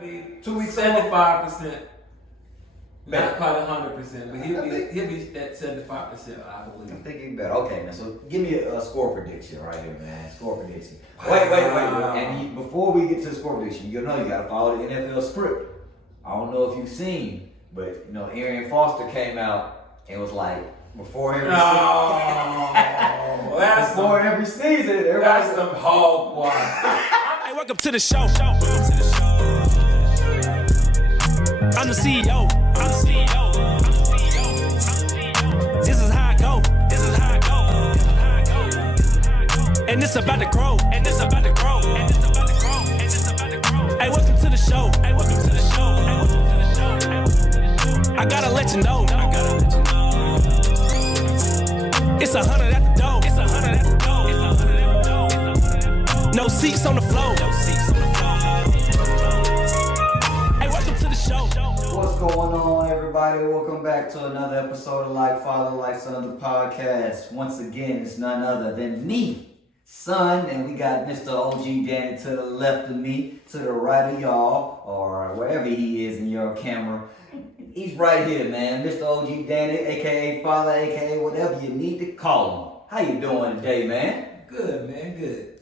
be 2 weeks 75%. Not quite 100%, but he'll be at 75%, I believe. I think he's better. Okay, man. So give me a score prediction right here, man. Score prediction. Wow. Wait. And before we get to the score prediction, you gotta follow the NFL script. I don't know if you've seen, but Arian Foster came out and was like, before every season, That's some hog water. Hey, welcome to the show. I'm the CEO. This is how I go. And it's about to grow. Hey, welcome to the show. I gotta let you know. It's 100 at the door. No seats on the floor. Hey, welcome to the show. What's going on, everybody? Welcome back to another episode of Like Father, Like Son, the podcast. Once again, it's none other than me, Son, and we got Mr. OG Danny to the left of me, to the right of y'all, or wherever he is in your camera. He's right here, man. Mr. OG Danny, aka Father, aka whatever you need to call him. How you doing today, man? Good, man, good.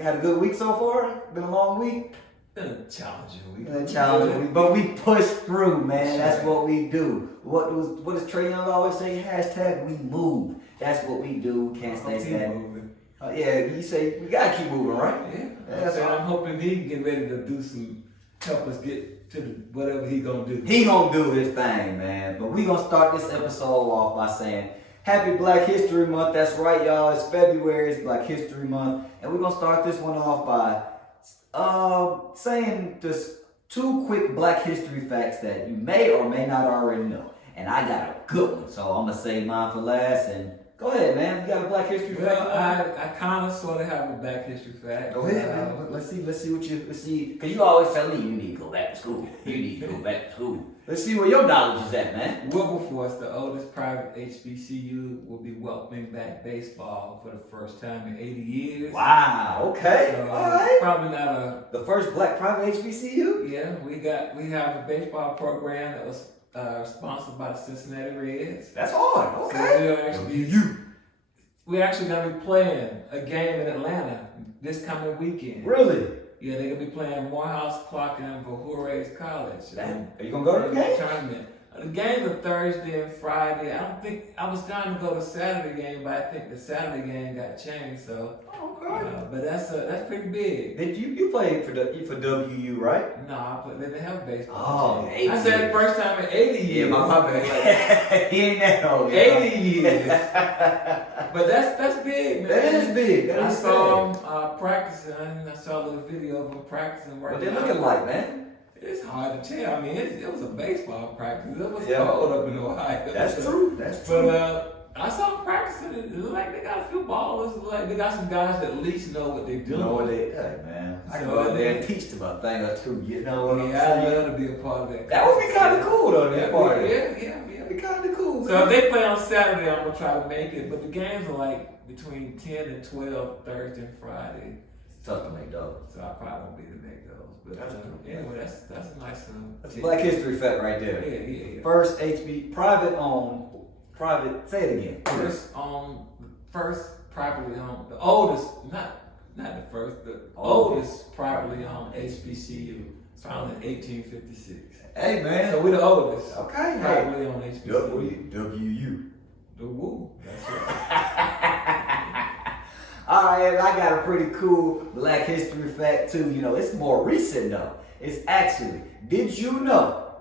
Had a good week so far? Been a long week? Been a challenging week. But we pushed through, man. That's what we do. What does Trey Young always say? Hashtag we move. That's what we do. We can't stay stagnant. You say we gotta keep moving, right? Yeah. I'm hoping he can get ready to help us get to whatever he gonna do. He gonna do his thing, man. But we gonna start this episode off by saying Happy Black History Month. That's right, y'all. It's February. It's Black History Month, and we're gonna start this one off by saying just two quick Black history facts that you may or may not already know. And I got a good one, so I'm gonna save mine for last. And go ahead, man. You got a Black history fact? Well, I kind of sort of have a Black history fact. Go ahead, man. Let's see because you always tell me you need to go back to school. Let's see where your knowledge is at, man. Wilberforce, the oldest private HBCU, will be welcoming back baseball for the first time in 80 years. Wow. Okay. So, all right. Probably not the first Black private HBCU. Yeah, we have a baseball program that was sponsored by the Cincinnati Reds. That's hard. Okay. So we're actually gonna be playing a game in Atlanta this coming weekend. Really? Yeah, they're gonna be playing Morehouse Clark and Horace College. Are you gonna go to the game? Tournament. The games are Thursday and Friday. I was trying to go to Saturday game, but I think the Saturday game got changed. So, but that's pretty big. Did you played for WU, right? No, they didn't have baseball. Oh, 80 I said years. First time in 80 years. Yeah, my bad. He ain't that old. 80 years. But that's big, man. That is big. I saw them practicing. I saw a little video of them practicing. What they looking like, man? It's hard to tell. I mean, it was a baseball practice. It was cold up in Ohio. That's true. But I saw them practicing. It looked like they got a few ballers. It looked like they got some guys that at least know what they're doing. Hey, man. I can go out there and teach them a thing or two. You know what I'm saying? I'd love to be a part of that. That would be kind of cool, though. That part. Yeah. It'd be kind of cool. So if they play on Saturday, I'm gonna try to make it. But the games are like between 10 and 12 Thursday and Friday. It's tough to make those. So I probably won't be able to make those. But anyway, that's a nice That's a Black history fact right there. Yeah. First private say it again. First privately owned, the oldest, not the first, the oldest privately owned HBCU, founded in 1856. Hey, man. So we're the oldest. Okay. Privately owned HBCU. WU. The Woo. That's right. All right, I got a pretty cool Black history fact too. It's more recent though. It's actually, did you know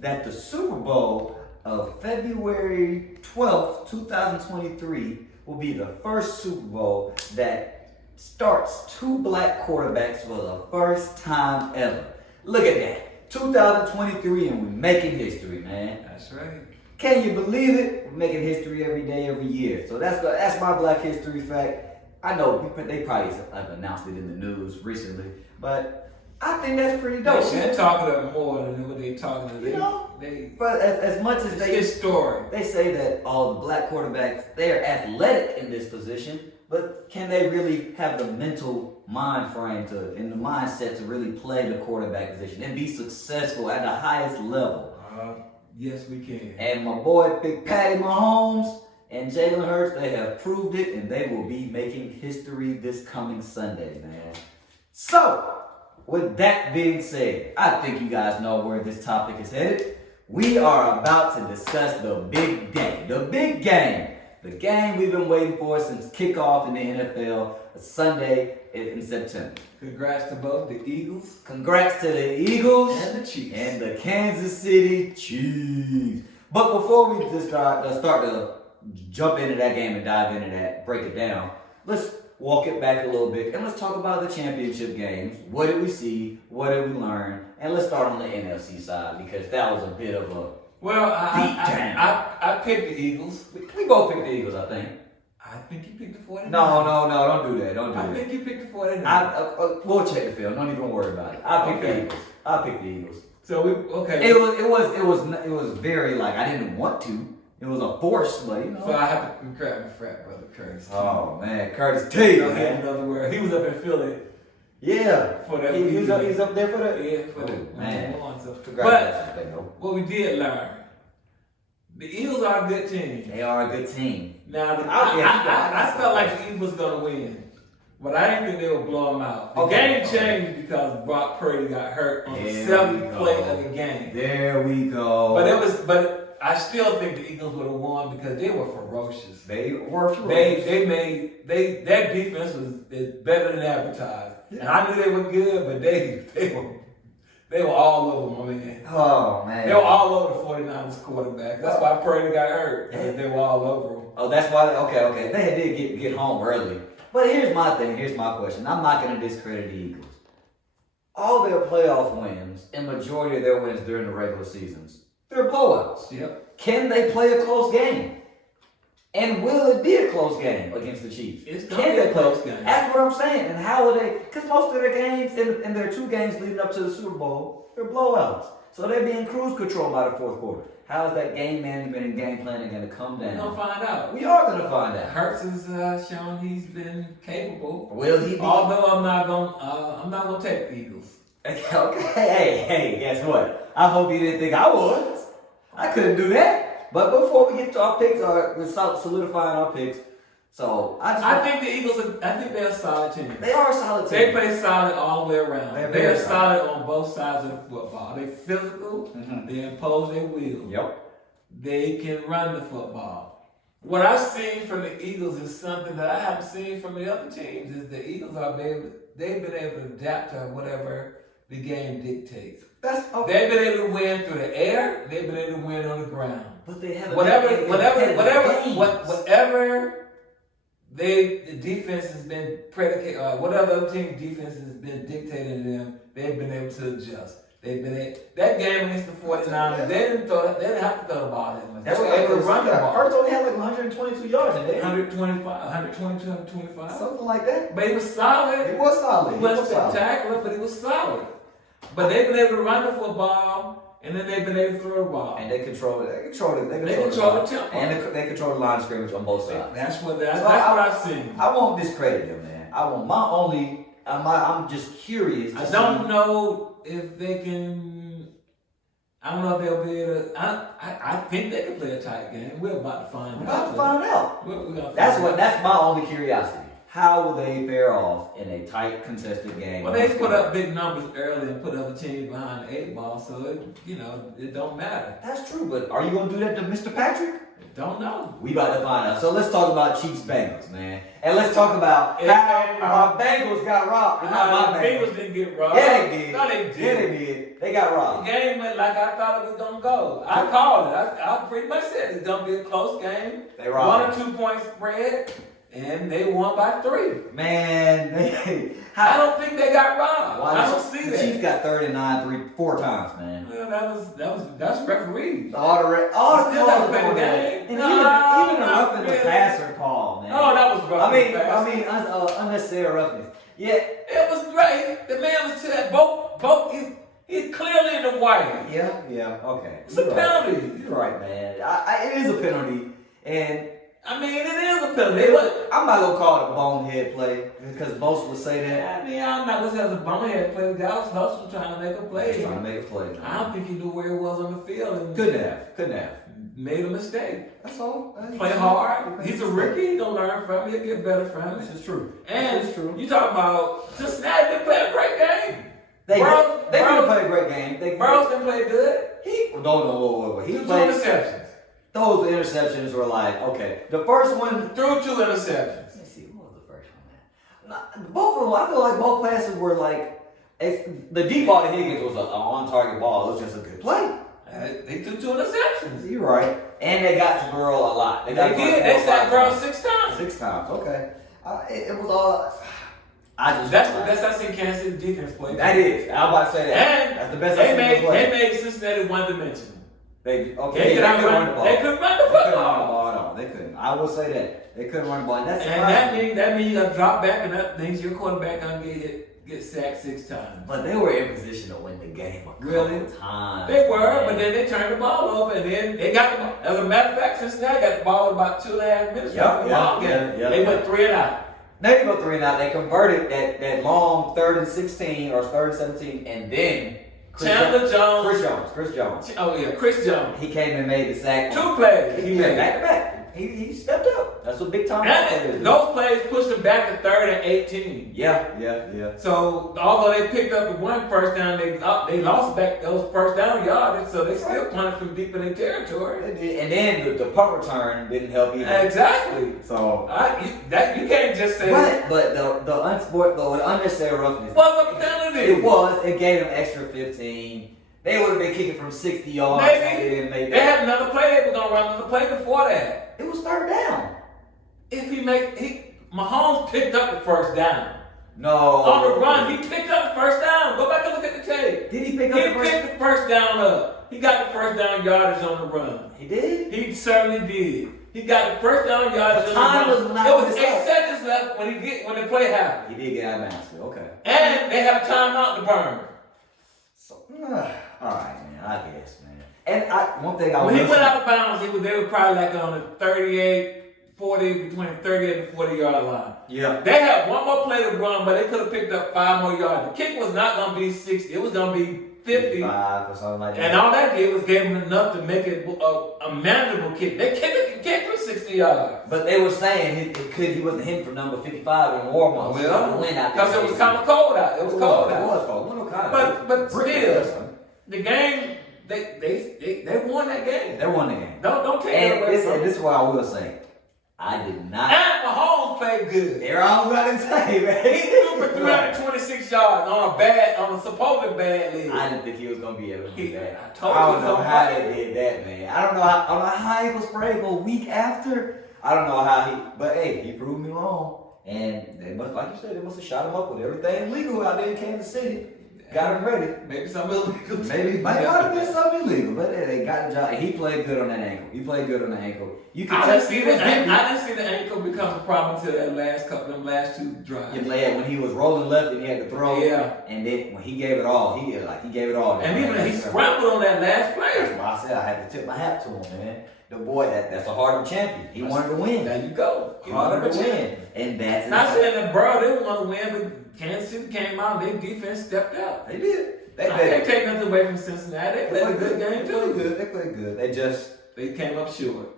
that the Super Bowl of February 12th, 2023 will be the first Super Bowl that starts two Black quarterbacks for the first time ever? Look at that. 2023 and we're making history, man. That's right. Can you believe it? We're making history every day, every year. So that's my Black history fact. I know they probably announced it in the news recently, but I think that's pretty dope. They should talk about more than what they're talking about. But as much as they say that all the Black quarterbacks, they're athletic in this position, but can they really have the mental mind frame and the mindset to really play the quarterback position and be successful at the highest level? Yes, we can. And my boy, Big Patty Mahomes and Jalen Hurts, they have proved it, and they will be making history this coming Sunday, man. So, with that being said, I think you guys know where this topic is headed. We are about to discuss the big day, the big game. The game we've been waiting for since kickoff in the NFL, Sunday in September. Congrats to both the Eagles. Congrats to the Eagles and the Chiefs. And the Kansas City Chiefs. But before we just start to jump into that game and dive into that, break it down, let's walk it back a little bit and let's talk about the championship games. What did we see? What did we learn? And let's start on the NFC side because that was a bit of a Well, beatdown. I picked the Eagles. We both picked the Eagles, I think. I think you picked the 49ers. No, don't do that. Don't do I that. think you picked the 49ers. We'll check the film. Don't even worry about it. I picked the Eagles. So okay. It was very like I didn't want to. It was a force, but you know. So I have to congrats my frat brother Curtis. Oh man, Curtis T. Man. Another word. He was up in Philly. Yeah. For that. He's up there for that. Yeah, for that. Man. But what we did learn, the Eagles are a good team. They are a good team. Now, I felt like the Eagles was gonna win, but I didn't think they would blow them out. The game changed because Brock Purdy got hurt on the 7th play of the game. There we go. But I still think the Eagles would have won because they were ferocious. They were ferocious. Their defense is better than advertised. Yeah. And I knew they were good, but they were all over my man. Oh man. They were all over the 49ers quarterback. That's why Purdy got hurt. They were all over him. Oh, that's why. Okay. They did get home early. But here's my thing. Here's my question. I'm not going to discredit the Eagles. All their playoff wins and majority of their wins during the regular seasons, they're blowouts. Yep. Can they play a close game? And will it be a close game against the Chiefs? It's going to be a close game. That's what I'm saying. And how will they? Because most of their games, in their 2 games leading up to the Super Bowl, they're blowouts. So they're being cruise control by the 4th quarter. How is that game management and game planning going to come down? We're going to find out. We are going to find out. Hurts has shown he's been capable. Will he be? Although I'm not going to take the Eagles. Okay. Hey, guess what? I hope you didn't think I was. I couldn't do that. But before we get to our picks, we're solidifying our picks. So I think the Eagles. I think they're a solid team. They are a solid team. They play solid all the way around. They're solid on both sides of the football. They're physical. Mm-hmm. They impose their will. Yep. They can run the football. What I've seen from the Eagles is something that I haven't seen from the other teams. Is the Eagles they've been able to adapt to whatever the game dictates. That's okay. They've been able to win through the air. They've been able to win on the ground. But they have whatever the defense has been predicated, whatever other team's defense has been dictated to them, they've been able to adjust. That game against the 49ers, they didn't have to throw the ball that much. That's they were able to run the ball. Hurts only had like 122 yards in there. 125. Something like that. But he was solid. He was solid. He wasn't spectacular, but he was solid. But they've been able to run the football. And then they've been able to throw the ball. And they control it. They control the tempo. And they control the line of scrimmage on both sides. That's what I've seen. I won't discredit them, man. I'm just curious. I don't know if they can. I don't know if they'll be able to. I think they can play a tight game. We're about to find out. We're about to find out. We're gonna that's my only curiosity. How will they fare off in a tight, contested game? Well, they put up big numbers early and put other teams behind the 8 ball, so it don't matter. That's true, but are you gonna do that to Mr. Patrick? Don't know. We about to find out. So let's talk about Chiefs Bengals, man, and let's talk about how our Bengals got robbed. The Bengals didn't get robbed. Yeah, they did. No, they did. Yeah, they did. They got robbed. The game went like I thought it was gonna go. I called it. I pretty much said it's gonna be a close game. They robbed. 1 or 2 point spread. And they won by 3. Man, I don't think they got robbed. I don't see that. The Chiefs got 39 4 times, man. Well, that's referees. All the calls the game. And even the roughing the passer call, man. Oh, that was rough. I mean, unnecessary roughness. Yeah, it was right. The man was to that both. He's clearly in the white. Yeah, okay. It's a penalty. You're right, man. It is a penalty, and I mean, it is a penalty. I'm not gonna call it a bonehead play because most would say that. I mean, I'm not gonna say it was a bonehead play. The guy was hustling, trying to make a play. Trying to make a play. Man. I don't think he knew where he was on the field. And Couldn't have. Made a mistake. That's all. Play hard. He's a rookie. He's gonna learn from it. He'll get better from it. This is true. And this is true. you talking about Cincinnati didn't play a great game. They didn't play a great game. Burrows didn't play good. No. He Two played. interceptions. Those interceptions were like, okay. The first one. Threw 2 interceptions. Let's see, what was the first one, man? Both of them, I feel like both passes were like, the deep ball to Higgins was an on-target ball. It was just a good play. They threw 2 interceptions. You're right. And they got to Burrow a lot. They did. They sacked Burrow 6 times. 6 times, okay. It was all, That's the best I've seen Kansas City defense play. That is. I was about to say that. And that's the best I've seen them play. They made Cincinnati one-dimensional. They couldn't run the ball. They couldn't run the football. They couldn't run the ball at all. They couldn't. I will say that. They couldn't run the ball. And that means you got to drop back, and that means your quarterback gonna get sacked 6 times. But they were in position to win the game a couple times. They were, but then they turned the ball over, and then they got the ball. As a matter of fact, Cincinnati got the ball in about 2.5 minutes. They went 3 and out. They didn't go 3 and out. They converted that long 3rd and 16 or 3rd and 17, and then Chris Jones. Oh yeah, Chris Jones. He came and made the sack. 2 plays. He made back to back. He stepped up. That's what big time players do. Those plays pushed him back to 3rd and 18. Yeah. So although they picked up the 1 first down, they lost back those first down yardage, so they still punted from deep in their territory. And then the punt return didn't help either. Exactly. So you can't just say. But the unnecessary roughness was a penalty. It was. It gave them extra 15. They would have been kicking from 60 yards. Maybe. They had another play. They were gonna run another play before that. It was 3rd down. If Mahomes picked up the first down. No. On the run, he picked up the first down. Go back and look at the tape. Did he pick up the first down? He picked the first down up. He got the first down yardage on the run. He did? He certainly did. He got the first down yardage on the run. There was 8 seconds left when the play happened. He did get out of bounds. Okay. And they have timeout to burn. So, all right, man. I guess, man. And one thing when he went out of bounds, they were probably like on the 40, between 38 and 40 yard line. Yeah. They had one more play to run, but they could have picked up 5 more yards. The kick was not going to be 60. It was going to be 50. 55 or something like that. And all that did was gave them enough to make it a manageable kick. They could kick for 60 yards. But they were saying he wasn't hitting for number 55 in warm-up. Well, because it was kind of cold out. It was cold out. It was cold. But still, the game, they won that game. They won the game. Don't take it away from this is what I will say. I did not. And Mahomes played good. They're all going to say, man. He threw for 326 yards on a supposed bad lead. I didn't think he was going to be able to do that. I don't know how they did that, man. I don't know how he was sprayed a week after. I don't know how but hey, he proved me wrong. And they must, like you said, they must have shot him up with everything legal out there in Kansas City. Got him ready. Maybe something illegal. Maybe might have been something illegal, but they got the job. And he played good on that ankle. You could I didn't see the ankle become a problem until them last 2 drives. Yeah, when he was rolling left and he had to throw. Yeah. And then when he gave it all, he gave it all. And even he scrambled on that last play. That's why I said I had to tip my hat to him, man. The boy, that's a heart of a champion. He wanted to win. There you go. He wanted to win. And that's not saying that Burrow didn't want to win, but Kansas City came out and their defense stepped up. They did. They take nothing away from Cincinnati. They played a good game too. They played good. They came up short.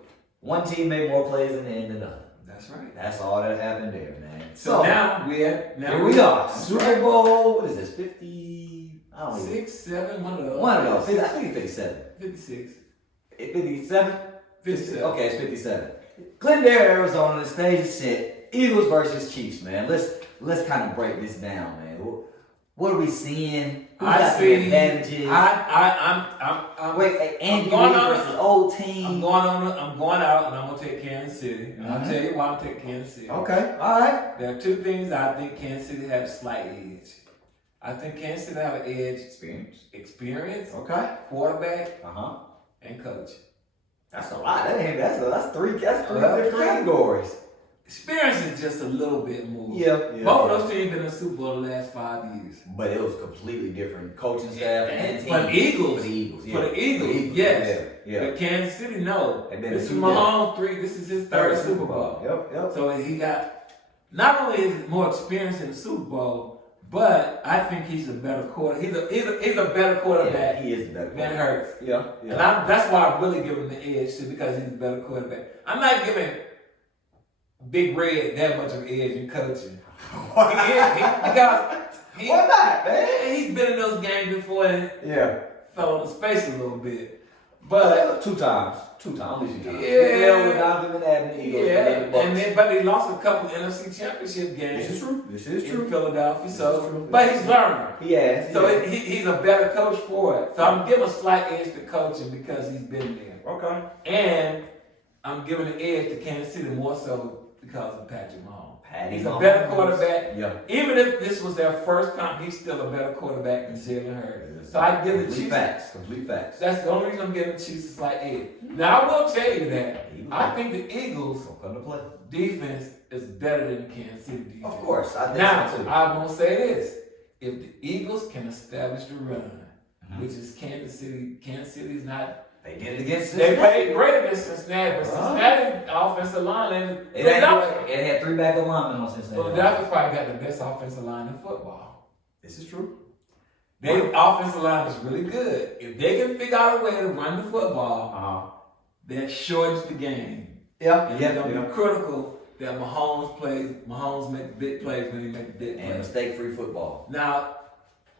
One team made more plays in the end than another. That's right. That's all that happened there, man. So now here we are. Super Bowl. What is this? 50? I don't know. 6, 7, one of those. I think it's 57. 56. 57? 57. Okay, it's 57. Glendale, Arizona. The stage is set. Eagles versus Chiefs, man. Let's kind of break this down, man. What are we seeing? Who got the advantages? Andy Reid versus old team. I'm going out and I'm gonna take Kansas City. And I'll tell you why I'm taking Kansas City. Okay, all right. There are 2 things I think Kansas City have a slight edge. I think Kansas City have an edge. Experience. Okay. Quarterback. And coach. That's a lot. That's 3 different categories. experience is just a little bit more. Yeah. Both of those teams been in the Super Bowl the last 5 years. But it was completely different coaching staff and teams. For the Eagles. For the Eagles, yes. Yeah. But Kansas City, no. And then This is Mahomes' this is his third Super Bowl. Yep. So he got, not only is it more experience in the Super Bowl, but I think he's a better quarterback. He's a better quarterback. Yeah, he is the better than quarterback. Hurts. Yeah. And that's why I really give him the edge too, because he's a better quarterback. I'm not giving Big Red that much of an edge in coaching. Why not, man? He's been in those games before and fell on his face a little bit. But two times, at least 2 times. Yeah. With Donovan and the Eagles. But they lost a couple NFC Championship games. This is true. In Philadelphia. This So, is true. but he's learning. He has. So he's a better coach for it. So I'm giving a slight edge to coaching because he's been there. Okay. And I'm giving an edge to Kansas City more so because of Patrick Mahomes. He's a Mahomes. better quarterback. Yeah. Even if this was their first time, he's still a better quarterback than Jalen Hurts. So I give the Chiefs. Complete facts. That's the only reason I'm giving the Chiefs a slight edge. Now I will tell you that I think the Eagles Come to play. defense is better than the Kansas City defense. Of course, I think Now, so too. I'm going to say this. If the Eagles can establish the run, which is Kansas City is not. They did it against They Cincinnati. played great against Cincinnati, but Cincinnati offensive line and It had 3 backup linemen on Cincinnati. Philadelphia probably got the best offensive line in football. This is true. Their offensive line is really good. If they can figure out a way to run the football, that shortens the game. And it's going to be critical that Mahomes make the big plays when he make the big plays. And mistake-free football. Now,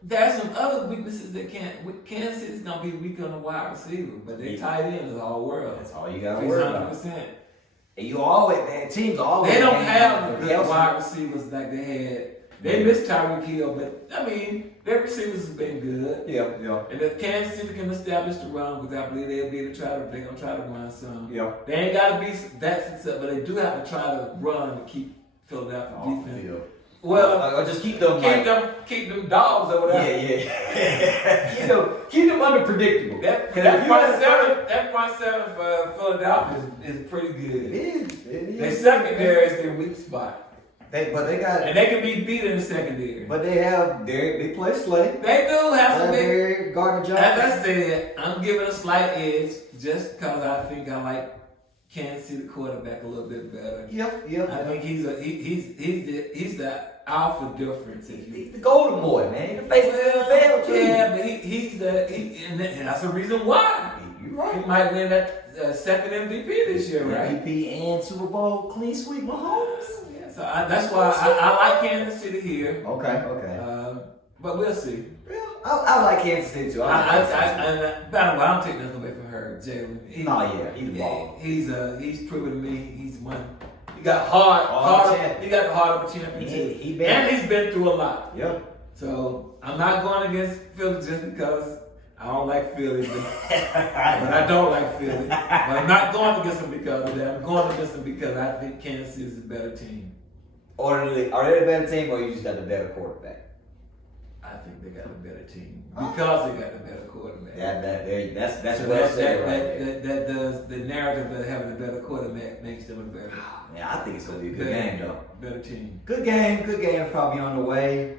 there's some other weaknesses that Kansas City's going to be weak on the wide receiver, but their tight end is all world. That's all you got to worry about. 100%. And you always, man, teams always. They don't have good wide receivers like they had. They missed Tyreek Hill, but I mean, their receivers have been good. Yeah. And if Kansas City can establish the run, because I believe they're going to try to run some. Yeah. They ain't got to be that successful, but they do have to try to run to keep Philadelphia defense. Well, just keep them. Keep them dogs over there. Yeah. keep them unpredictable. That front seven for Philadelphia is pretty good. It is. Their secondary is their weak spot. They got. And they can be beat in the secondary. But they have they play Slay. They do have some big Gardner Johnson. As I said, I'm giving a slight edge just because I think I like Kansas City quarterback a little bit better. Yep. I think he's the alpha difference. He's the golden boy, man. He's the face of the NFL too. Yeah, but and that's the reason why. You're right. He might win that second MVP this year, right? MVP and Super Bowl clean sweep Mahomes. Yeah, so that's why I like Kansas City here. Okay. But we'll see. Yeah, I like Kansas City too. By the way, I don't take nothing away from her, Jalen. He's the ball. He's proven to me he's one. He got hard. He got the heart of a champion too. And he's been through a lot. Yeah. So I'm not going against Philly just because I don't like Philly, but I don't like Philly. But I'm not going against them because of that. I'm going against them because I think Kansas City is a better team. Are they the better team, or you just got the better quarterback? I think they got a better team because they got the better quarterback. That's so well said right there. That does the narrative of having a better quarterback makes them a better. Yeah, I think it's gonna be a good game though. Better team. Good game. Probably on the way.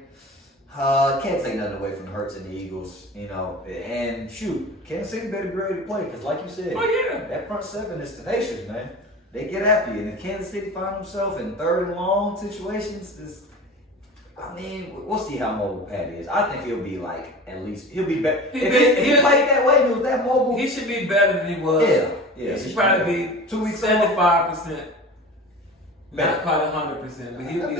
Can't take nothing away from Hurts and the Eagles, and shoot, Kansas City better be ready to play because, like you said, that front seven is tenacious, man. They get after you, and if Kansas City find themselves in third and long situations, we'll see how mobile Pat is. I think he'll be he'll be better. If he played that way, he was that mobile. He should be better than he was. Yeah. He should probably be 2 weeks 75%. Not quite 100%, but he'll be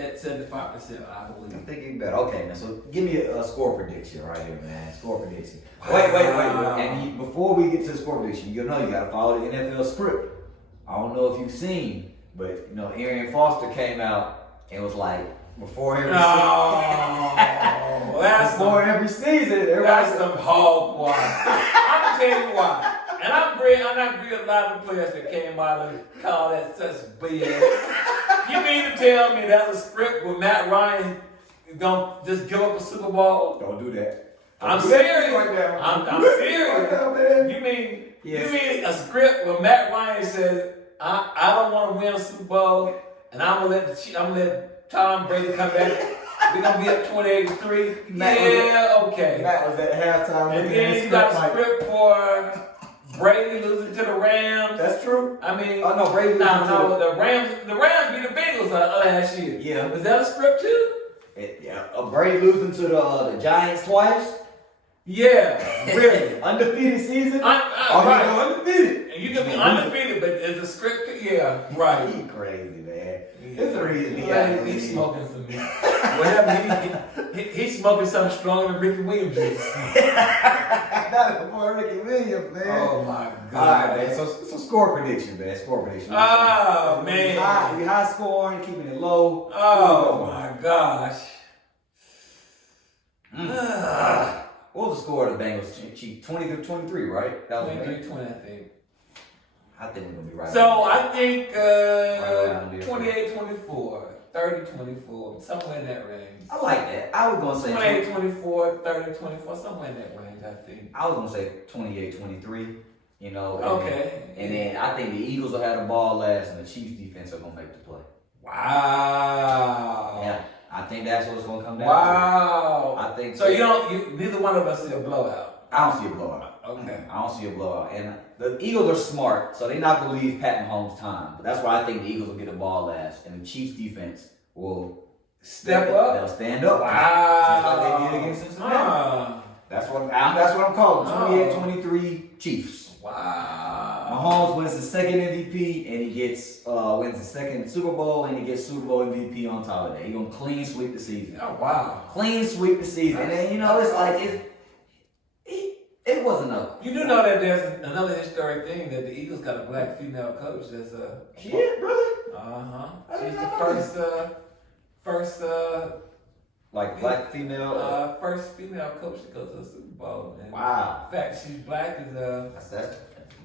at 75%, I believe. I think he's better. Okay, man. So give me a score prediction right here, man. Score prediction. Wait. And before we get to the score prediction, you gotta follow the NFL script. I don't know if you've seen, but Arian Foster came out and was like, before every season, that's some hogwash. I'm gonna tell you why. And I agree a lot of the players that came out and call that such BS. You mean to tell me that's a script where Matt Ryan is gonna just give up a Super Bowl? Don't do that. I'm serious. I'm serious. You mean a script where Matt Ryan says, I don't want to win a Super Bowl, and I'm gonna let Tom Brady come back. We're gonna be up 28-3. Yeah, okay. That was at halftime. And then you got a script for Brady losing to the Rams. That's true. I mean, oh no, Brady losing to the Rams beat the Bengals last year. Yeah. Was that a script too? Brady losing to the Giants twice. Yeah, really. Undefeated season. Right. Undefeated. And you can be undefeated, but as a script, yeah, right. He crazy, man. Yeah. It's the reason He's smoking some me. Whatever he's smoking something stronger than Ricky Williams is. Not before Ricky Williams, man. Oh my God. All right, man. So score prediction, man. Score prediction. Oh man. We high scoring, keeping it low. Oh my gosh. What was the score of the Bengals? 20-23, right? That was 23-20, I think. I think we're gonna be right. So I think around 28-24, 30-24, somewhere in that range. I like that. I was gonna say 28-24, 30-24, somewhere in that range, I think. I was gonna say 28-23. You know. Okay. And then I think the Eagles will have the ball last, and the Chiefs defense are gonna make the play. Wow. Yeah. I think that's what it's gonna come down Wow. to. I think so. Neither one of us see a blowout. I don't see a blowout. Okay. I don't see a blowout. And the Eagles are smart, so they're not gonna leave Pat Mahomes time. But that's why I think the Eagles will get the ball last, and the Chiefs defense will step up. They'll stand up. Wow. Just like they did against Cincinnati. That's what I'm calling. 28-23 Chiefs. Wow. Mahomes wins the second MVP, and he gets wins the second Super Bowl, and he gets Super Bowl MVP on top of that. He's gonna clean sweep the season. Oh wow. Clean sweep the season. And then it's like it wasn't a. You do know that there's another historic thing that the Eagles got a black female coach that's Shit, really? She's the first like black female. first female coach to go to the Super Bowl. And Wow. In fact, she's black is That's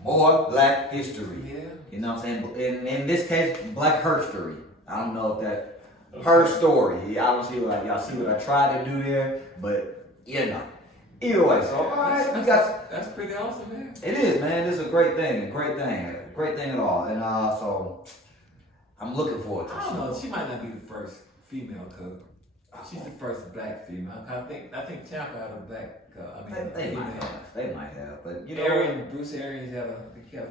more black history. yeah. You know what I'm saying? In this case, black herstory. I don't know if that her story. I don't see y'all see what I tried to do there, but Either way, so all right, we got. That's pretty awesome, man. It is, man. This is a great thing at all. And so I'm looking forward to it. I don't know. She might not be the first female coach. She's the first black female. I think Tampa had a black. They might have, but Bruce Arians had a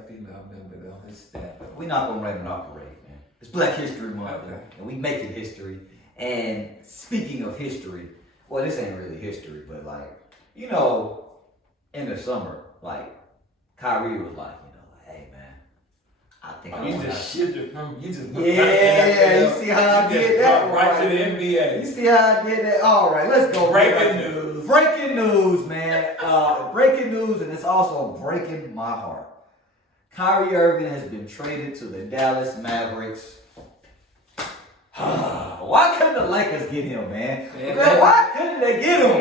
female member on his staff. We're not gonna run and operate, man. It's Black History Month, Okay. and we make it history. And speaking of history, well, this ain't really history, but in the summer, Kyrie was hey man, I think I You want just shifted from you just Yeah, you see how I did that? Right to the NBA. You see how I did that? All right, let's go. Breaking news. Breaking news, man. Breaking news, and it's also breaking my heart. Kyrie Irving has been traded to the Dallas Mavericks. Why couldn't the Lakers get him, man? Why couldn't they get him?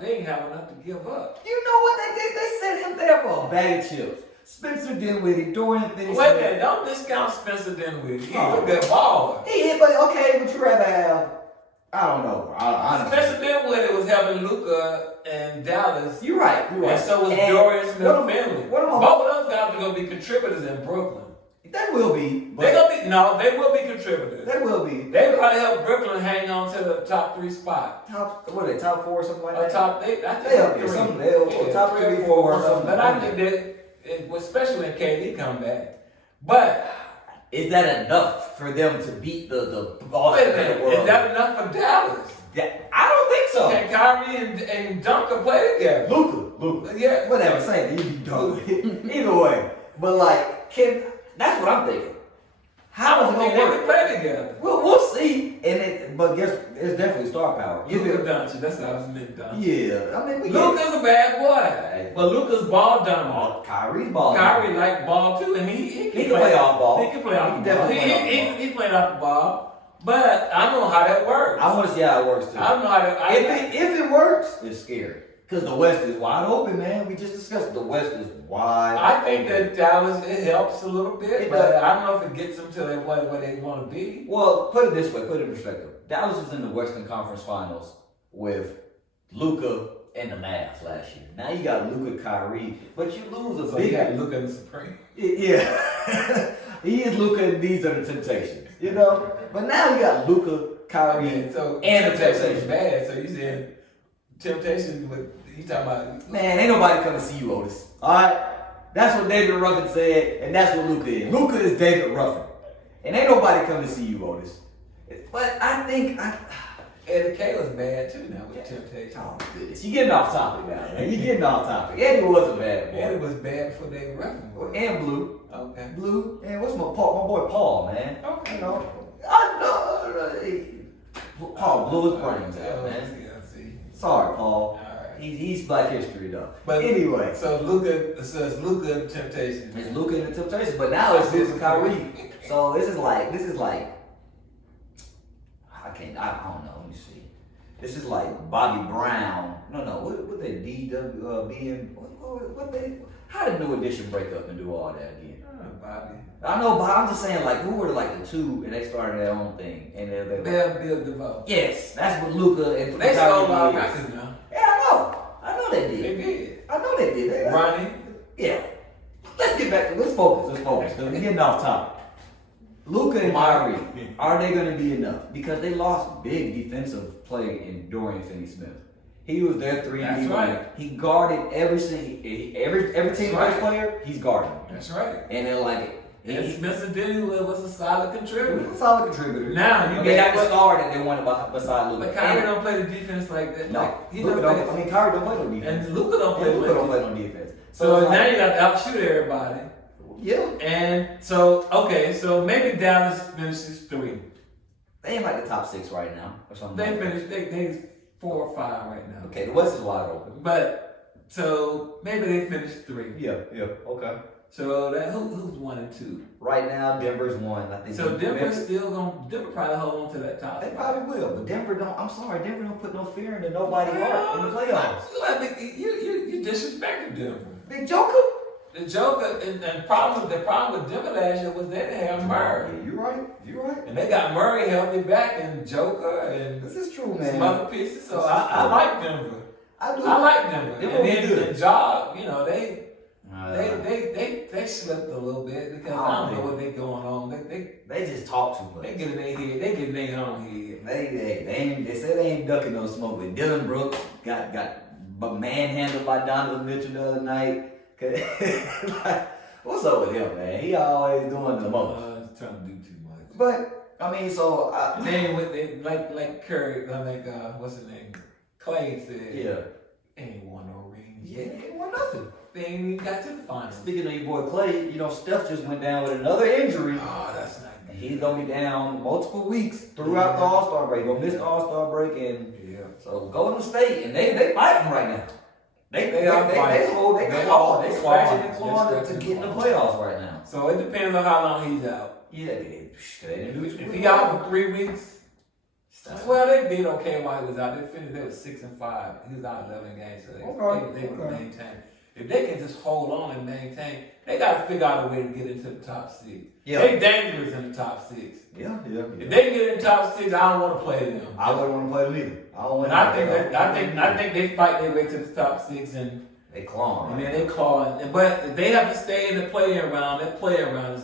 They ain't have enough to give up. You know what they did? They sent him there for a bag of chips. Spencer Dinwiddie, Dorian Finney. Wait a minute, don't discount Spencer Dinwiddie. He's a good baller. Would you rather have? I don't know. Spencer Dinwiddie was helping Luka and Dallas. You're right. And so was Dorian Smith-Finley. Both of those guys are going to be contributors in Brooklyn. They will be. They will be contributors. They will be. They probably help Brooklyn hang on to the top 3 spot. Top 4 or something like that? Top 8. I think they'll top 3 or 4 or something. But I think that, especially when KD come back. But is that enough for them to beat the Boston wait a minute, world? is that enough for Dallas? I don't think so. Can Kyrie and Duncan play together? Luka. Yeah. Whatever, same thing. You be done. Either way. But that's what I'm thinking. How is it think gonna they work? can play together. We'll see. But guess it's definitely star power. Luka Doncic, that's how I was meant to. Yeah, I mean Luka's a bad boy, but Luka's ball dominant. Kyrie's ball. Kyrie like ball too, and he can play off ball. He can play off the ball. He played off the ball, but I don't know how that works. I want to see how it works too. I don't know how that. If it works, it's scary. Because the West is wide open, man. We just discussed the West is wide open. I think that Dallas, it helps a little bit, but I don't know if it gets them to where they want to be. Well, put it this way, put it in perspective. Dallas was in the Western Conference Finals with Luka and the Mavs last year. Now you got Luka, Kyrie, but you lose a big... You got Luka and the Supreme. Yeah. He is Luka, and these are the Temptations. You know, but now you got Luka, Kyrie, And so and the Temptations Temptations. bad. So you said Temptations with you talking about? Man, ain't nobody come to see you, Otis. All right, that's what David Ruffin said, and that's what Luka is. Luka is David Ruffin, and ain't nobody come to see you, Otis. But I think Eddie K was bad too now with Temptations. Oh, goodness. You getting off topic now, man. You getting off topic. Eddie was a bad boy. Eddie was bad before they were And Blue. Okay. Blue. And what's my boy Paul, man. Okay. You know, I know. Paul blew his brains out, man. Yeah, see. Sorry, Paul. Alright. He's Black History, though. But anyway. So it's Luka and Temptations. It's Luka and the Temptations, but now it's Luka and Kyrie. So this is like, I don't know. Let me see. This is like Bobby Brown. No. What they DWB? What they? How did New Edition break up and do all that again? Bobby. I know, but I'm just saying, like, who were like the two, and they started their own thing, and they Bill DeVoe. yes, that's what Luka and They sold Kyrie all did. records now. Yeah, I know they did. They did. I know they did. Ronnie. Yeah. Let's focus, because we're getting off topic. Luka and Kyrie, are they going to be enough? Because they lost big defensive play in Dorian Finney-Smith. He was their 3 That's right. He guarded every team right. player. He's guarding. That's right. And then like And he's Spencer Dinwiddie was a solid contributor. a solid contributor. Now you they got got the star that they wanted beside Luka. But Kyrie don't play the defense like that. No, Like, he Luka don't don't. play. I mean, Kyrie don't play no defense. And Luka don't play. Luka don't play no defense. So it's now like, you got to outshoot everybody. yeah, And so so maybe Dallas finishes 3. they ain't like the top 6 right now or something. They like that. finished. They 4 or 5 right now. Okay, the West is wide open. But so maybe they finish 3. Yeah, okay. So that who's 1 and 2? Right now, Denver's 1. I think. So Denver's still gonna. Denver probably hold on to that top They spot. probably will, but Denver don't. I'm sorry, Denver don't put no fear into nobody's heart in the playoffs. You disrespected Denver. Big Joker. The Joker and the problem with Denver last year was they didn't have Murray. Yeah, you're right. And they got Murray healthy back and Joker and This is true, man. some other pieces. So This is I true. like Denver. I do. I like Denver. They And will be then good. the job, you know, they slipped a little bit because I don't know what they going on. They just talk too much. They get in their head. They get in their own head. They said they ain't ducking no smoke, but Dylan Brooks got manhandled by Donovan Mitchell the other night. Like, what's up with him, man? He always doing the most. Trying to do too much. But I mean, so like Curry, what's his name? Clay said, yeah, ain't won no rings. yeah, he ain't won nothing. They ain't even got to the finals. Speaking of your boy Clay, you know Steph just went down with another injury. Oh, that's not And he's gonna be down multiple weeks throughout the All-Star break. Gonna miss the All-Star break, and Yeah. so Golden State, and they fighting right now. They They clawing are scratching and clawing. clawing They're to scratching get in the and clawing. playoffs right now. So it depends on how long he's out. Yeah, If he out for 3 weeks, well, they did okay while he was out. They finished. They were 6 and 5. He was out 11 games, so they would maintain. If they can just hold on and maintain, they got to figure out a way to get into the top 6. Yeah. They dangerous in the top 6. Yeah. If they get in the top 6, I don't want to play them. I wouldn't want to play them either. I don't want. And I think they fight their way to the top 6 and they clawing. then they claw. But they have to stay in the playing round. That playing round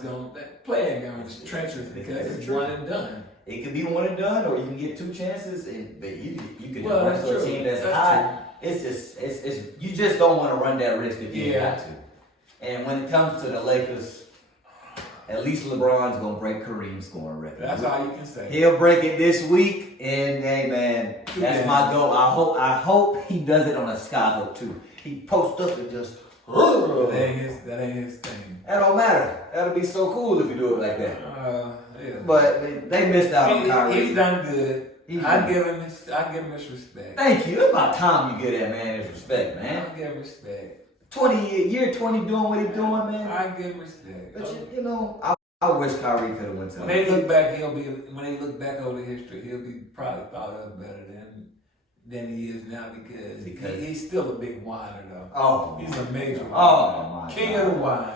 is treacherous because it's one and done. It could be one and done, or you can get 2 chances, and you could Well, run that's to a true. team that's That's high. It's you just don't want to run that risk if you got to. And when it comes to the Lakers, at least LeBron's gonna break Kareem's scoring record. That's all you can say. He'll break it this week, and hey man, that's my goal. I hope he does it on a skyhook too. He posts up and just. That ain't his thing. That don't matter. That'll be so cool if you do it like that. Yeah. But they missed out on Kyrie. He's done good. He's I done. give him his respect. Thank you. It's about time you give that man his respect, man. I give him respect. 20 doing what he's doing, man. I give him respect. But you know, I wish Kyrie could have went to. When they look back, when they look back over history, he'll be probably thought of better than he is now because he's still a big whiner though. Oh, He's a major my king God. of the wine.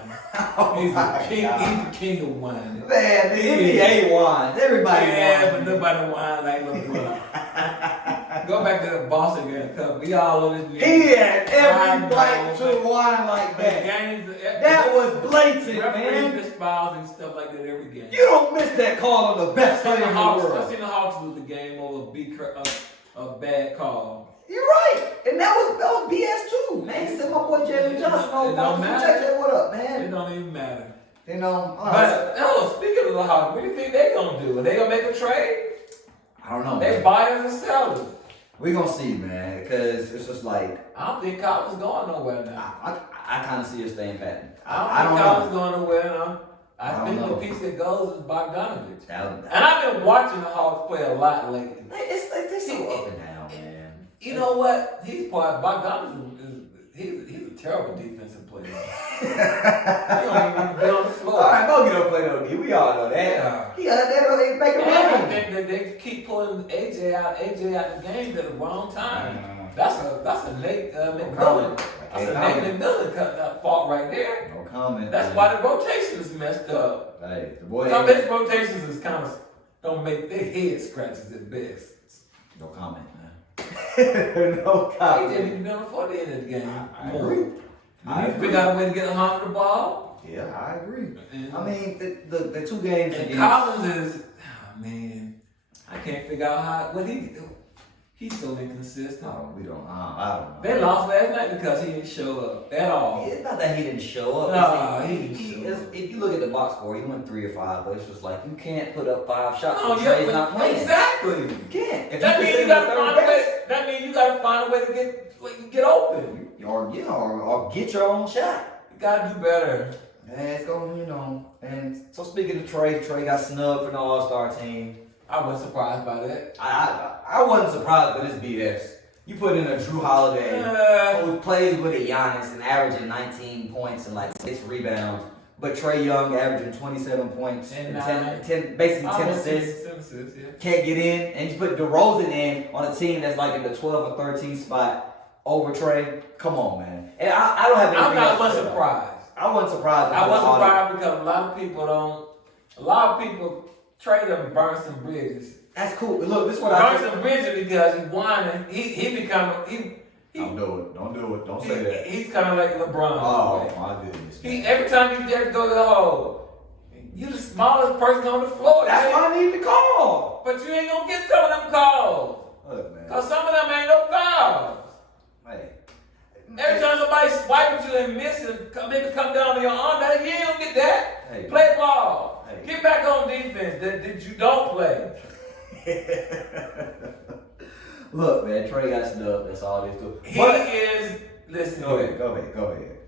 Oh He's my a king. God. He's the king of wine. Man, the NBA wines. Everybody Yeah, wines. but nobody whine like LeBron. Go back to the Boston game. Cause we all on this. He had every right to whine like The that. games, That was blatant, referees man. despise and stuff like that every game. You don't miss that call on the best player in the I've world. seen the Hawks lose the game over a bad call. You're right, and that was BS too, man. Said my boy Jalen Johnson. It don't matter. Check what up, It man. don't even matter. You know, But speaking of the Hawks, what do you think they gonna do? Are they gonna make a trade? I don't know. They Man. buyers and sellers. We gonna see, man, because it's just like I don't think Kyle's going nowhere now. I kind of see it staying patent. I don't think Kyle's going nowhere now. I I think don't the know. piece that goes is Bogdanovich. And And I've been watching the Hawks play a lot lately. it's like this so up and down, man. You know what? Bogdanovich he's a terrible defensive player. He don't even be on the floor. All right, go get up play no D. We all know that. Yeah. He got that really make a And I run. think that they keep pulling AJ out the game at the wrong time. That's a Nate McMillan. That's a Nate McMillan fault right there. No comment. That's man. why the rotation is messed up. Hey, the boy. Some of his rotations is kind of don't make their head scratches at best. No comment, man. no He didn't comment. even know before the end of the game. I agree. I You figure out a way to get a home the ball. Yeah, I agree. And, I mean, the 2 games and against. Collins is, man, I can't figure out he's so inconsistent. Oh, we don't. I don't know. They lost last night because he didn't show up at all. It's not that he didn't show up. No, He- he didn't show up. If you look at the box score, he went 3 or 5, but it's just like you can't put up 5 shots. No, when yeah, Trey's not but playing. exactly. You can't. If That you means you consider gotta third find a way. base, That means you gotta find a way to get open. or get your own shot. You gotta do better. Man, it's going, And so speaking of Trey got snubbed for the All-Star team. I wasn't surprised by that. I wasn't surprised, but it's BS. You put in a Drew Holiday who plays with a Giannis and averaging 19 points and like 6 rebounds, but Trae Young averaging 27 points and 10 basically 10 assists. 10 assists, yeah. Can't get in, and you put DeRozan in on a team that's like in the 12 or 13 spot over Trae. Come on, man. And I don't have anything I'm not else to say. surprised. I wasn't surprised. I wasn't surprised because a lot of people trade him and burn some bridges. That's cool. But look, this is what I Burn some bridges because he's whining. Don't do it. Don't do it. Don't say that. He's kind of like LeBron. Oh, my goodness. Every time he dares to go to the hole, you the smallest person on the floor. That's man. why I need the call. But you ain't gonna get some of them calls. Look, man. Cause some of them ain't no fouls. Hey. Every time somebody swiping you and missing, maybe come down to your arm, you ain't gonna get that. Hey. Play ball. Hey. Get back on defense that you don't play. Look, man, Trey got snubbed. That's all they do. He is, listen, Go ahead.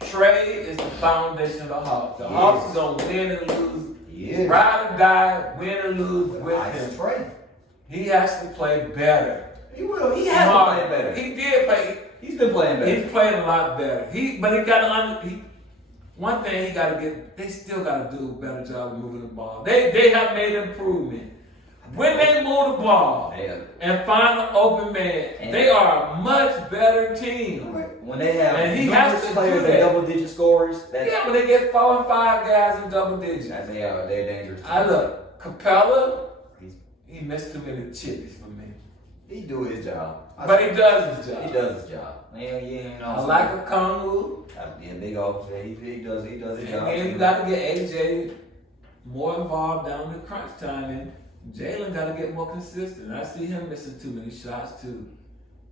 Trey is the foundation of the Hawks. The Hawks is gonna win and lose. Yeah. Ride or die, win or lose with Nice him. Trey. He has to play better. He will. He has been playing better. He did play. He's been playing better. He's playing a lot better. But he got to one thing he got to get. They still got to do a better job of moving the ball. They have made improvement. When they move the ball and find an open man, they are a much better team. When they have And he has numerous to players do and that. double-digit scorers, When they get 4 and 5 guys in double digits. they're dangerous. Look, Capella, he missed too many chippies for me. He do his job. But he does his job. He does his job. I like a Kongu. Yeah, big off. He does his job. And you got to get AJ more involved down to crunch time, and Jalen got to get more consistent. I see him missing too many shots too.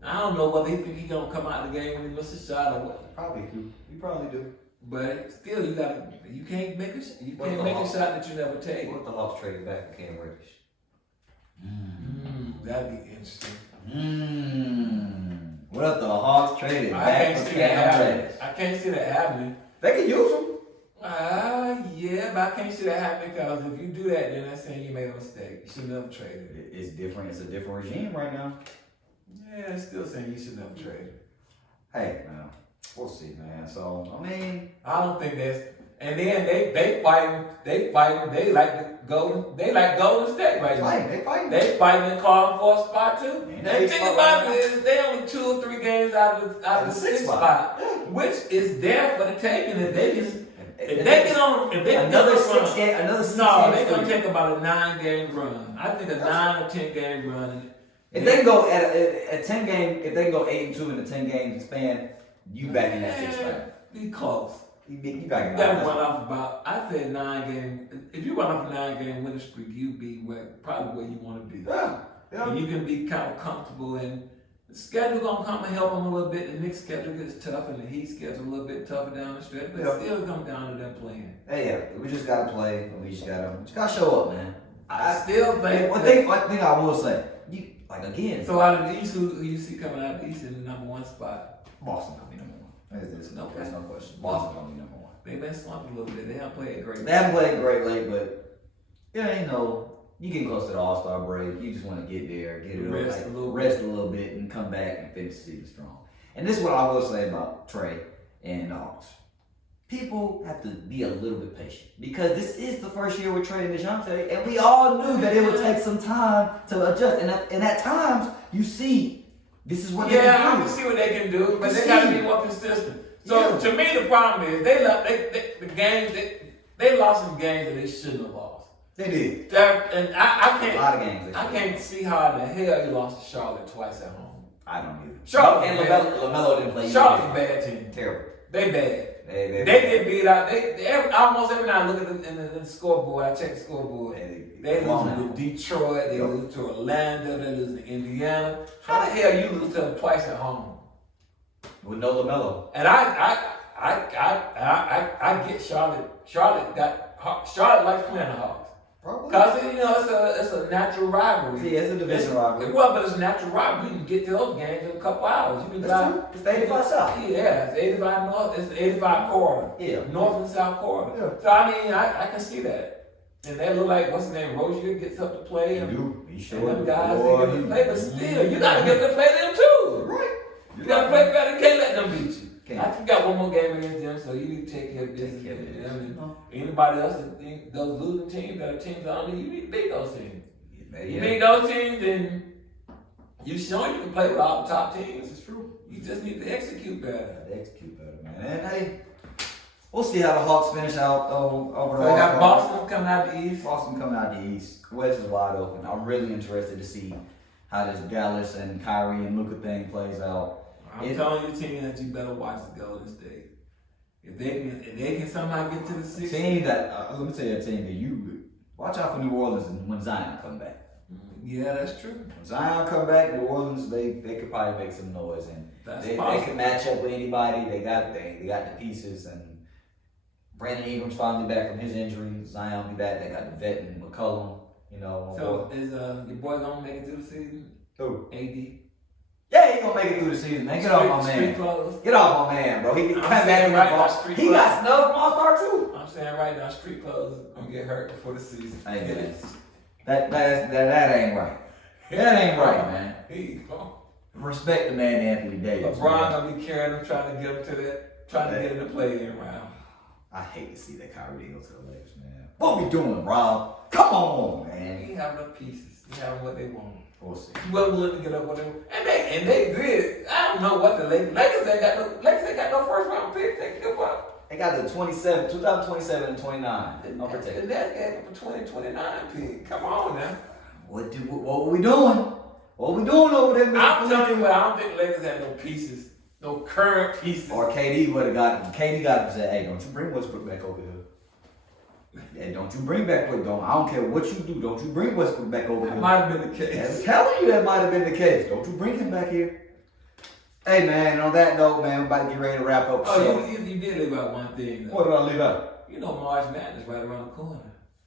I don't know whether he think he gonna come out of the game when he misses a shot or what. Probably do. You probably do. But still, you can't make a shot that you never take. What if the Hawks traded back for Cam Reddish? That'd be interesting. What if the Hawks traded I back can't for see that Cam happening. Reddish? I can't see that happening. They can use him. Yeah, but I can't see that happening because if you do that, then that's saying you made a mistake. You should never trade it. It's different. It's a different regime right now. Yeah, it's still saying you should never trade it. Hey, man. We'll see, man. So, I mean, I don't think that's. And then they fighting. They like Golden State right now. they fighting. They fighting and calling for a spot too. Man, The thing about it is they only 2 or 3 games out of the 6th spot, which is there for the taking. If they get on, another 6 game, no, they're gonna take about a 9-game run. I think a 9 or 10-game run. If they can go at 10 game, if they can go 8-2 in the 10 game span, you back in that 6 spot. Be close. You back in You that. gotta run off about, I said 9 game. If you run off a 9 game winning streak, you be probably where you want to be. Yeah. And you can be kind of comfortable, and the schedule gonna come and help them a little bit. The Knicks schedule gets tough, and the Heat schedule a little bit tougher down the stretch, but it still come down to them playing. Hey, yeah, we just gotta play. We just gotta show up, man. I still think one thing I will say, you like again. So out of the East, who you see coming out of the East in the number 1 spot? Boston gonna be number 1. There's no question. Boston gonna be number 1. They've been slumped a little bit. They haven't played great. They haven't played great late, but yeah, you know, you getting close to the All-Star break. You just want to get there, get it rest a little bit, and come back and finish the season strong. And this is what I will say about Trey and Hawks. People have to be a little bit patient because this is the first year with Trey and DeJounte, and we all knew that it would take some time to adjust. And at times, you see, this is what they can do. Yeah, I can see what they can do, but they got to be more consistent. So to me, the problem is they lost some games that they shouldn't have lost. They did. And I can't. A lot of games. I can't see how in the hell you lost to Charlotte twice at home. I don't either. Charlotte and LaMelo didn't play. Charlotte's a bad team. Terrible. They bad. They get beat out. Almost every night I look at the scoreboard. I check the scoreboard. They lose to Detroit. They lose to Orlando. They lose to Indiana. How the hell you lose to them twice at home? With no LaMelo. And I get Charlotte. Charlotte likes playing the Hawks. Probably. Because it's a natural rivalry. See, it's a division rivalry. Well, but it's a natural rivalry. You can get to those games in a couple hours. You can That's true. It's the 85 South. Yeah, it's 85 North. It's the 85 corridor. Yeah. North and South corridor. Yeah. So I mean, I can see that. And they look like what's his name? Rozier gets up to play. He sure And them guys Boy, they get to play, but still, you gotta get to play them too. Right. You gotta play better. You can't let them beat you. Can't. I think you got one more game against them, so you need to take care of business. Anybody else that think those losing teams that are teams under you need to beat those teams. Yeah. You beat those teams, then you showing you can play with all the top teams. It's true. You just need to execute better. Execute better, man. And hey, we'll see how the Hawks finish out overall. So they got Boston coming out the East. Boston coming out the East. West is wide open. I'm really interested to see how this Dallas and Kyrie and Luka thing plays out. I'm telling you, team that you better watch the Golden State. If they can somehow get to the sixth. Team that let me tell you a team that you watch out for New Orleans when Zion come back. Yeah, that's true. When Zion come back, New Orleans they could probably make some noise and they can match up with anybody. They got the pieces and Brandon Ingram's finally back from his injury. Zion be back. They got the vet and McCollum. You know. So is your boy gonna make it through the season? Who? AD. Yeah, he gonna make it through the season, man. Get off my man. Get off my man, bro. He got snubbed from All-Star too. I'm saying right now, street clothes gonna get hurt before the season. Hey, man. That ain't right. That ain't right, man. Respect the man, Anthony Davis. LeBron gonna be carrying him, trying to get in the play-in round. I hate to see that Kyrie go to the Lakers, man. What we doing, Rob? Come on, man. He have no pieces. He have what they want. We'll see. He wasn't willing to get up with them, and they good. I don't know what the Lakers ain't got no first round pick. They give up. They got the 2027 and 29. Don't protect. And that gave them a 2029 pick. Come on now. What we doing? What we doing over there? I'm telling you what, I don't think the Lakers have no pieces, no current pieces. Or KD would have got. KD got to say, "Hey, don't you bring Westbrook back over here." And don't you bring back Westbrook. I don't care what you do. Don't you bring Westbrook back over here. That might have been the case. I'm telling you that might have been the case. Don't you bring him back here. Hey, man, on that note, man, we're about to get ready to wrap up the show. You did leave out one thing, though. What did I leave out? You know March Madness right around the corner.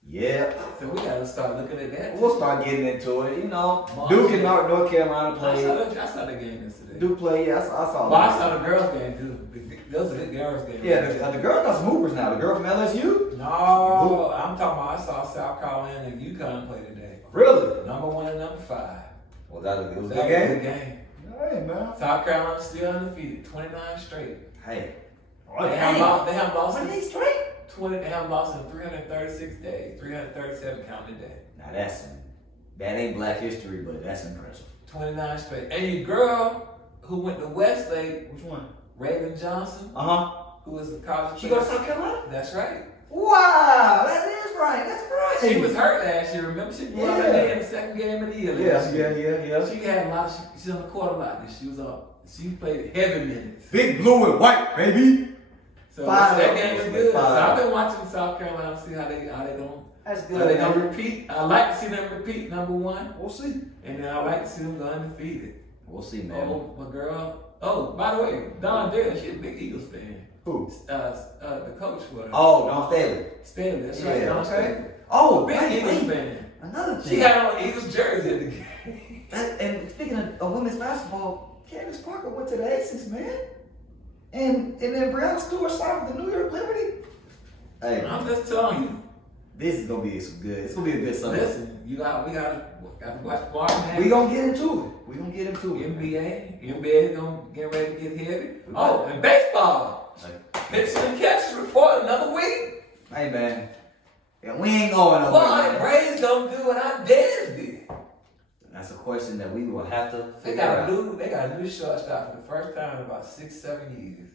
Yeah. So we got to start looking at that. We'll start getting into it. You know, Duke and North Carolina play. I saw the game yesterday. Duke play, yeah, I saw Well, I saw the girls game, too. Those are the girls game. Yeah, the girls got some movers now. The girl from LSU? No, I'm talking about I saw South Carolina and UConn play today. Really? Number 1 and number 5. Well, it was a That good was a game? good game. Hey, man. South Carolina still undefeated, 29 straight. Hey. They haven't lost. 28 straight? They haven't lost in 336 days, 337 counting a day. Now that ain't Black history, but that's impressive. 29 straight. And your girl who went to Westlake, Which one? Raven Johnson, Uh-huh. who was the college She player. go to South Carolina? That's right. Wow, that is right. That's right. She was hurt last year. Remember, she brought her Yeah. in the second game of the year. Yeah, last year. yeah. She had a lot. She's on the court a lot. She was on. She played heavy minutes. Big blue and white, baby. So Fire that up. game was good. So Fire I've been watching South Carolina, see how they gonna. That's How good. they gonna man. repeat? I like to see them repeat number one, We'll see. and then I like to see them go undefeated. We'll see, man. Oh, my girl. Oh, by the way, Don Dare, she's a big Eagles fan. Who? The coach for Oh, Don Staley. Staley. That's right. Yeah, Don okay. Staley. Oh, Big wait, Eagles wait. fan. Another thing. She had on an Eagles jersey at the game. And speaking of women's basketball, Candace Parker went to the Aces, man. And then Breonna Stewart signed with the New York Liberty. Hey, I'm just telling you. this is gonna be some good. It's gonna be a good summer. Listen, we gotta watch Martin. We gonna get into it. We gonna get into it. NBA gonna get ready to get heavy. Oh, and baseball. Pitching and catching report another week. Hey man, and we ain't going Boy, nowhere. the man. Braves gonna do what our dads did. That's a question that we will have to They figure got out. a new shortstop for the first time in about 6-7 years.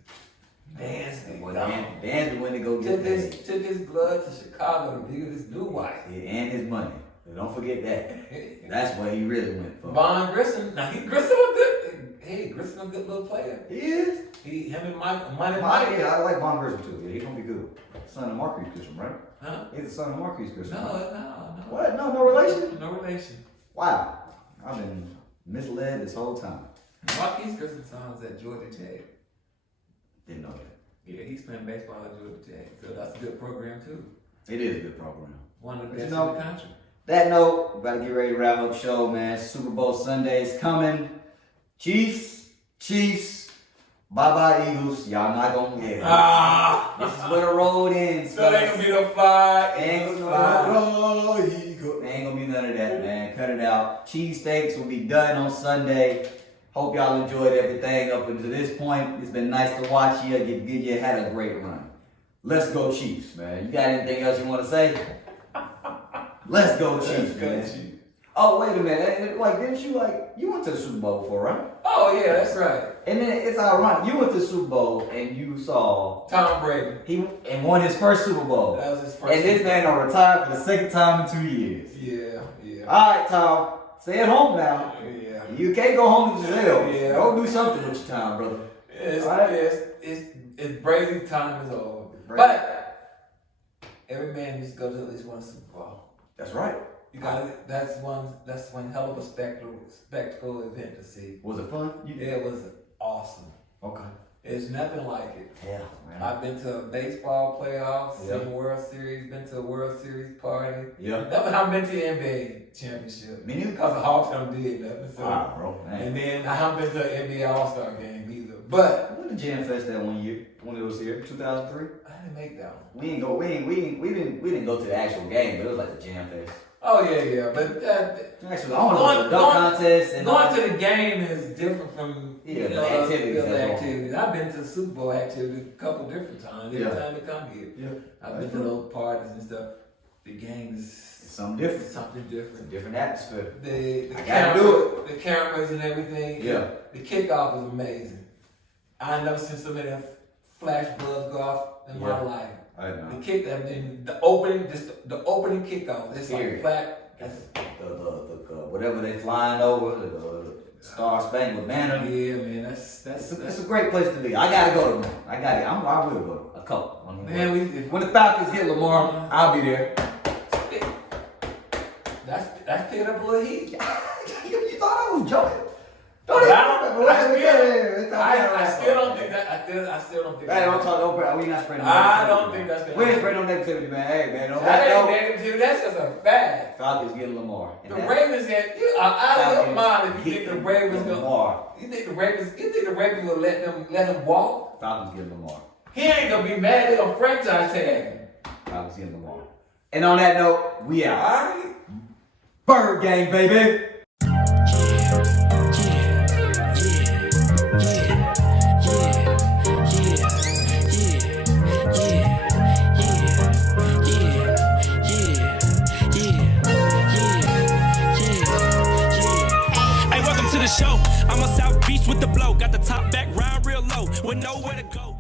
Dansby. Well, Dan's the one to go get that. Took his blood to Chicago to be with his new wife. Yeah, and his money. Don't forget that. That's what he really went for. Von Grissom. Now Grissom a good. Hey, Grissom a good little player. He is. Him and Money Mike, Mike. yeah, I like Von Grissom too. Yeah, he's gonna be good. Son of Marquise Grissom, right? Huh? He's the son of Marquise Grissom. No. What? No relation? No relation. Wow. I've been misled this whole time. Marquise Grissom sounds at Georgia Tech. Didn't know that. Yeah, he's playing baseball at Georgia Tech. So that's a good program too. It is a good program. One of the But best you know- in the country. That note, about to get ready to wrap up the show, man. Super Bowl Sunday's coming. Chiefs. Bye-bye Eagles. Y'all not gonna get it. This is where the road ends. So they gonna be the fly. Ain't gonna be none of that, man. Cut it out. Cheesesteaks will be done on Sunday. Hope y'all enjoyed everything up until this point. It's been nice to watch you. You had a great run. Let's go Chiefs, man. You got anything else you want to say? Let's go Chiefs, man. Oh, wait a minute. Like, didn't you went to the Super Bowl before, right? Oh yeah, that's right. And then it's ironic. You went to the Super Bowl and you saw Tom Brady. he won his first Super Bowl. That was his first. And this man on retired for the second time in 2 years. Yeah. All right, Tom. Stay at home now. Yeah. You can't go home to jail. Yeah. Go do something with your time, brother. It's Brady's time is over. Brady. But every man needs to go to at least one Super Bowl. That's right. You got that's one hell of a spectacle event to see. Was it fun? It was awesome. Okay. It's nothing like it. Yeah, man. I've been to a baseball playoffs, Yeah. seen World Series, been to a World Series party. Yeah. Nothing. I've been to the NBA championship. Me neither. Because the Hawks don't did nothing. So. Wow, bro. Man. And then I haven't been to an NBA All-Star game either. But I went to Jam Fest that 1 year when it was here, 2003. I didn't make that one. We didn't go to the actual game, but it was like the Jam Fest. Oh yeah. But Actually, I want to go to the dunk contest and going to the game is different from Yeah, the activities the other that's activities. I've been to Super Bowl activities a couple different times. Every Yeah. time they come here, Yeah. I've been to those parties and stuff. The game is something different. Something It's a different. different atmosphere. The I gotta camera, do the cameras and everything. Yeah. The kickoff was amazing. I never seen so many flash bulbs go off in my Yeah. life. I know. The kick, I mean, the opening kickoff. It's Period. like flat. That's, The whatever they flying over, the Star Spangled Banner. yeah, man. That's It's a great place to be. I gotta go to one. I will go to a couple. man. When the Falcons hit Lamar, I'll be there. That's picking up a little heat. You thought I was joking? I still don't think that. I still don't think. Hey, don't talk. Don't. We not spreading. I don't think that's. We ain't spreading no negativity, man. Hey, man, don't. That ain't negative. That's just a fact. Falcons getting Lamar. The Ravens get you are out of your mind if you think the Ravens gonna. Lamar. You think the Ravens will let him walk? Falcons getting Lamar. He ain't gonna be mad. They gonna franchise tag him. Falcons getting Lamar. And on that note, we out. All right. Bird gang, baby. Show. I'm a South Beach with the blow. Got the top back, ride real low with nowhere to go.